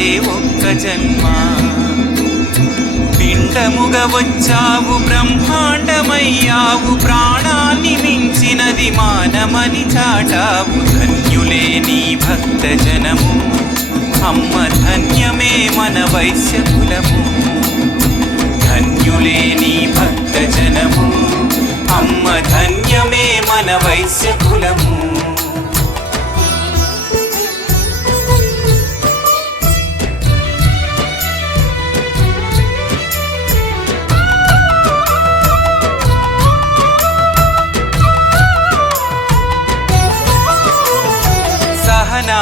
చాలదే ఒక్క జన్మ. పిండముగా వచ్చావు బ్రహ్మాండమయ్యావు ప్రాణాన్ని మించినది మానమని చాటావు. ధన్యులే నీ భక్త జనము. అమ్మ ధన్యమే మన వైశ్య కులము ధన్యులే నీ భక్త జనము. అమ్మ ధన్యమే మన వైశ్య కులము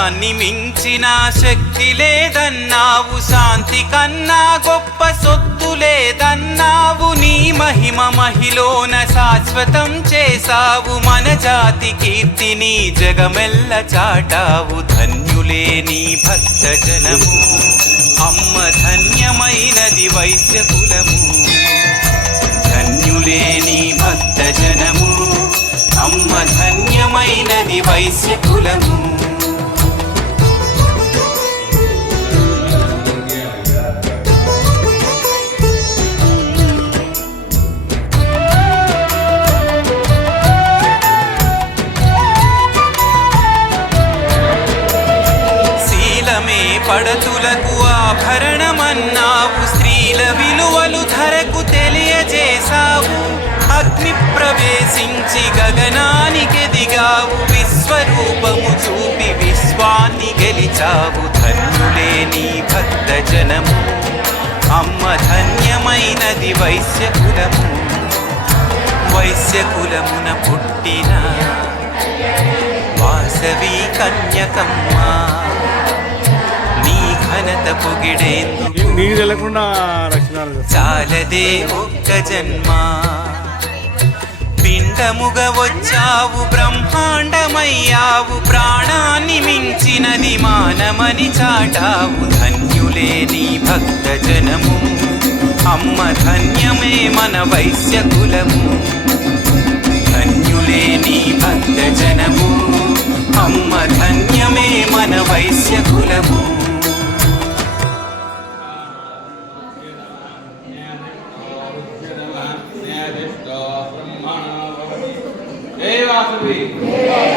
దాన్ని మించిన శక్తి లేదన్నావు. శాంతి కన్నా గొప్ప సొత్తు లేదన్నావు. నీ మహిమ మహిలోన శాశ్వతం చేశావు. మన జాతి కీర్తిని జగమెల్ల చాటావు. ధన్యులే నీ భక్త జనము అమ్మ ధన్యమైనది వైశ్య కులము ధన్యులే నీ భక్త జనము అమ్మ ధన్యమైనది వైశ్య కులము పడతులకు ఆభరణమన్నావు. స్త్రీల విలువలు ధరకు తెలియజేశావు. అగ్ని ప్రవేశించి గగనానికి దిగావు. విశ్వరూపము చూపి విశ్వాన్ని గెలిచావు. ధన్యులే నీ భక్త జనము. అమ్మ ధన్యమైనది వైశ్యకులము. వైశ్యకులమున పుట్టిన వాసవి కన్యకమ్మా. ఘనత పొగిడేందుకు నీరు. చాలదే ఒక్క జన్మ. పిండముగా వచ్చావు బ్రహ్మాండమయ్యావు ప్రాణాన్ని మించినది మానమని చాటావు ధన్యులే నీ భక్త జనము అమ్మ ధన్యమే మన వైశ్య కులము. ధన్యులే నీ భక్త జనము అమ్మ ధన్యమే మన వైశ్య కులము. árvore.